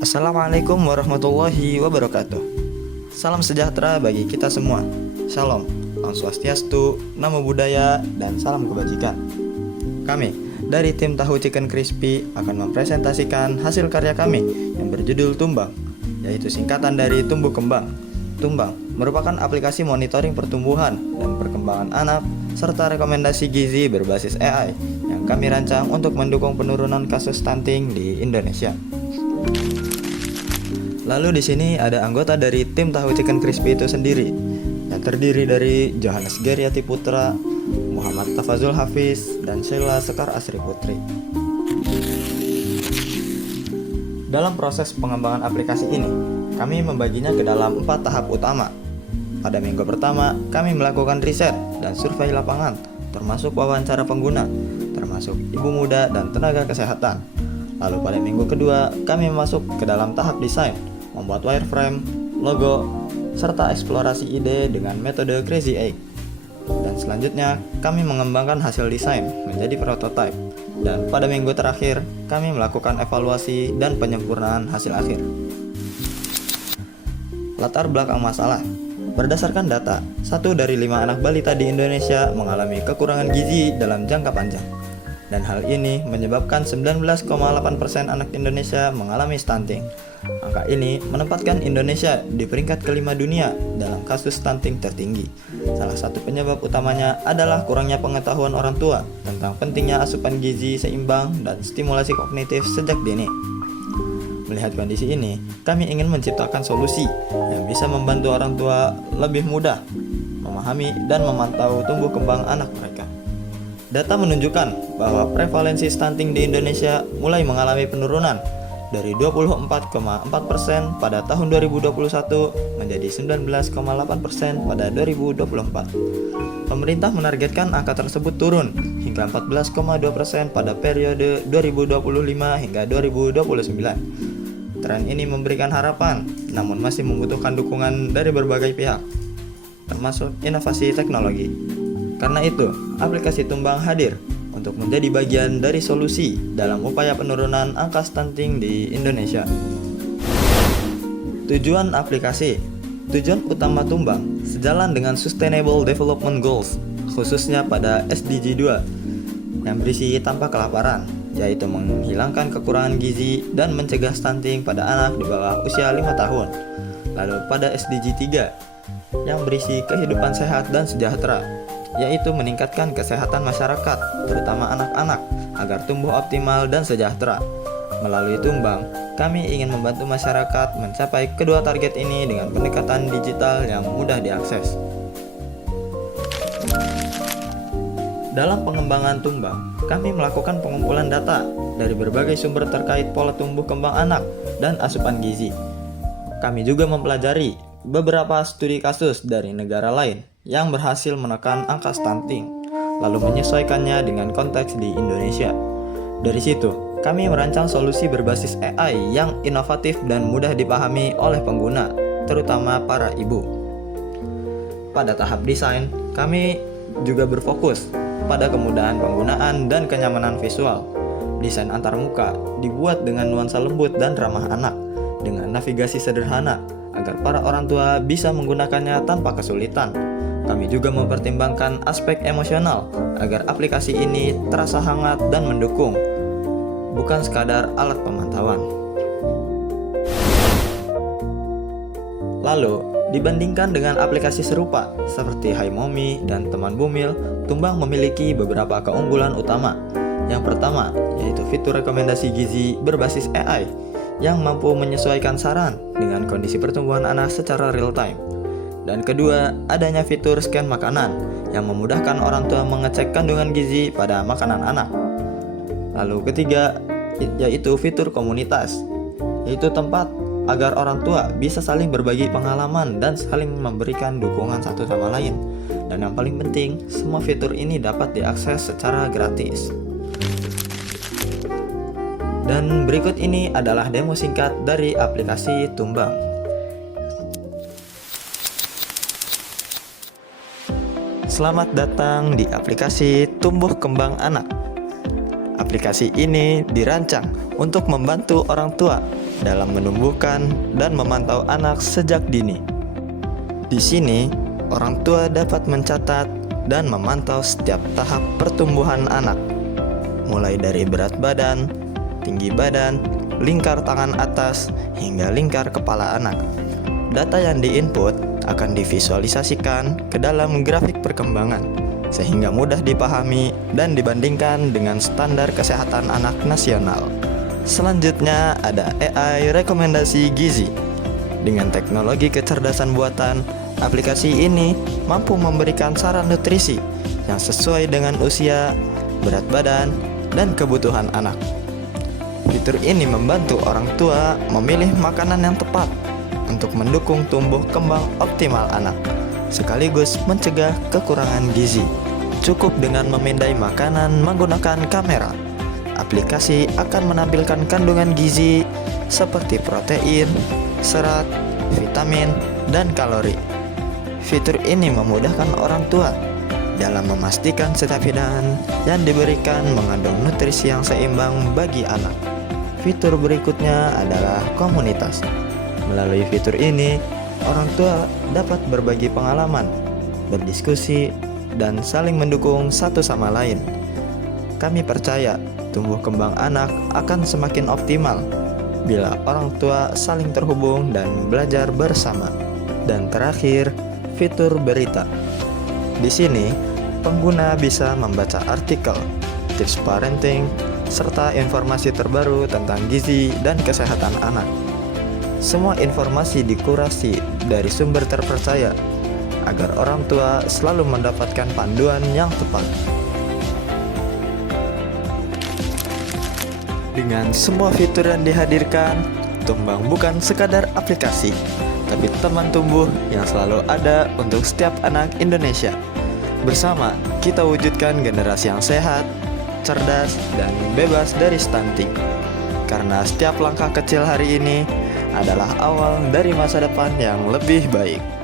Assalamualaikum warahmatullahi wabarakatuh. Salam sejahtera bagi kita semua. Shalom, Om Swastiastu, Namo Buddhaya, dan salam kebajikan. Kami dari tim Tahu Chicken Crispy akan mempresentasikan hasil karya kami yang berjudul Tumbang, yaitu singkatan dari tumbuh kembang. Tumbang merupakan aplikasi monitoring pertumbuhan dan perkembangan anak serta rekomendasi gizi berbasis AI yang kami rancang untuk mendukung penurunan kasus stunting di Indonesia. Lalu di sini ada anggota dari tim Tahu Chicken Crispy itu sendiri, yang terdiri dari Johannes Geriati Putra, Muhammad Tafazul Hafiz, dan Sheila Sekar Asri Putri. Dalam proses pengembangan aplikasi ini, kami membaginya ke dalam 4 tahap utama. Pada minggu pertama, kami melakukan riset dan survei lapangan, termasuk wawancara pengguna, termasuk ibu muda dan tenaga kesehatan. Lalu pada minggu kedua, kami masuk ke dalam tahap desain, membuat wireframe, logo, serta eksplorasi ide dengan metode Crazy Egg. Dan selanjutnya, kami mengembangkan hasil desain menjadi prototype. Dan pada minggu terakhir, kami melakukan evaluasi dan penyempurnaan hasil akhir. Latar belakang masalah. Berdasarkan data, 1 dari 5 anak balita di Indonesia mengalami kekurangan gizi dalam jangka panjang. Dan hal ini menyebabkan 19,8% anak Indonesia mengalami stunting. Angka ini menempatkan Indonesia di peringkat kelima dunia dalam kasus stunting tertinggi. Salah satu penyebab utamanya adalah kurangnya pengetahuan orang tua tentang pentingnya asupan gizi seimbang dan stimulasi kognitif sejak dini. Melihat kondisi ini, kami ingin menciptakan solusi yang bisa membantu orang tua lebih mudah memahami dan memantau tumbuh kembang anak mereka. Data menunjukkan bahwa prevalensi stunting di Indonesia mulai mengalami penurunan dari 24,4% pada tahun 2021 menjadi 19,8% pada 2024. Pemerintah menargetkan angka tersebut turun hingga 14,2% pada periode 2025 hingga 2029. Tren ini memberikan harapan, namun masih membutuhkan dukungan dari berbagai pihak, termasuk inovasi teknologi. Karena itu, aplikasi Tumbang hadir untuk menjadi bagian dari solusi dalam upaya penurunan angka stunting di Indonesia. Tujuan aplikasi. Tujuan utama Tumbang sejalan dengan Sustainable Development Goals, khususnya pada SDG 2 yang berisi tanpa kelaparan, yaitu menghilangkan kekurangan gizi dan mencegah stunting pada anak di bawah usia 5 tahun. Lalu pada SDG 3 yang berisi kehidupan sehat dan sejahtera, yaitu meningkatkan kesehatan masyarakat, terutama anak-anak, agar tumbuh optimal dan sejahtera. Melalui Tumbang, kami ingin membantu masyarakat mencapai kedua target ini dengan pendekatan digital yang mudah diakses. Dalam pengembangan Tumbang, kami melakukan pengumpulan data dari berbagai sumber terkait pola tumbuh kembang anak dan asupan gizi. Kami juga mempelajari beberapa studi kasus dari negara lain yang berhasil menekan angka stunting, lalu menyesuaikannya dengan konteks di Indonesia. Dari situ, kami merancang solusi berbasis AI yang inovatif dan mudah dipahami oleh pengguna, terutama para ibu. Pada tahap desain, kami juga berfokus pada kemudahan penggunaan dan kenyamanan visual. Desain antarmuka dibuat dengan nuansa lembut dan ramah anak, dengan navigasi sederhana, agar para orang tua bisa menggunakannya tanpa kesulitan. Kami juga mempertimbangkan aspek emosional agar aplikasi ini terasa hangat dan mendukung, bukan sekadar alat pemantauan. Lalu, dibandingkan dengan aplikasi serupa seperti HiMommy dan Teman Bumil, Tumbang memiliki beberapa keunggulan utama. Yang pertama, yaitu fitur rekomendasi gizi berbasis AI yang mampu menyesuaikan saran dengan kondisi pertumbuhan anak secara real time. Dan kedua, adanya fitur scan makanan yang memudahkan orang tua mengecek kandungan gizi pada makanan anak. Lalu ketiga, yaitu fitur komunitas, yaitu tempat agar orang tua bisa saling berbagi pengalaman dan saling memberikan dukungan satu sama lain. Dan yang paling penting, semua fitur ini dapat diakses secara gratis. Dan berikut ini adalah demo singkat dari aplikasi Tumbang. Selamat datang di aplikasi Tumbuh Kembang Anak. Aplikasi ini dirancang untuk membantu orang tua dalam menumbuhkan dan memantau anak sejak dini. Di sini, orang tua dapat mencatat dan memantau setiap tahap pertumbuhan anak, mulai dari berat badan, tinggi badan, lingkar tangan atas, hingga lingkar kepala anak. Data yang diinput akan divisualisasikan ke dalam grafik perkembangan, sehingga mudah dipahami dan dibandingkan dengan standar kesehatan anak nasional. Selanjutnya ada AI rekomendasi gizi. Dengan teknologi kecerdasan buatan, aplikasi ini mampu memberikan saran nutrisi yang sesuai dengan usia, berat badan, dan kebutuhan anak. Fitur ini membantu orang tua memilih makanan yang tepat untuk mendukung tumbuh kembang optimal anak, sekaligus mencegah kekurangan gizi. Cukup dengan memindai makanan menggunakan kamera. Aplikasi akan menampilkan kandungan gizi seperti protein, serat, vitamin, dan kalori. Fitur ini memudahkan orang tua dalam memastikan setiap hidangan yang diberikan mengandung nutrisi yang seimbang bagi anak. Fitur berikutnya adalah komunitas. Melalui fitur ini, orang tua dapat berbagi pengalaman, berdiskusi, dan saling mendukung satu sama lain. Kami percaya tumbuh kembang anak akan semakin optimal bila orang tua saling terhubung dan belajar bersama. Dan terakhir, fitur berita. Di sini, pengguna bisa membaca artikel, tips parenting, serta informasi terbaru tentang gizi dan kesehatan anak. Semua informasi dikurasi dari sumber terpercaya agar orang tua selalu mendapatkan panduan yang tepat. Dengan semua fitur yang dihadirkan, Tumbang bukan sekadar aplikasi, tapi teman tumbuh yang selalu ada untuk setiap anak Indonesia. Bersama, kita wujudkan generasi yang sehat, cerdas, dan bebas dari stunting. Karena setiap langkah kecil hari ini adalah awal dari masa depan yang lebih baik.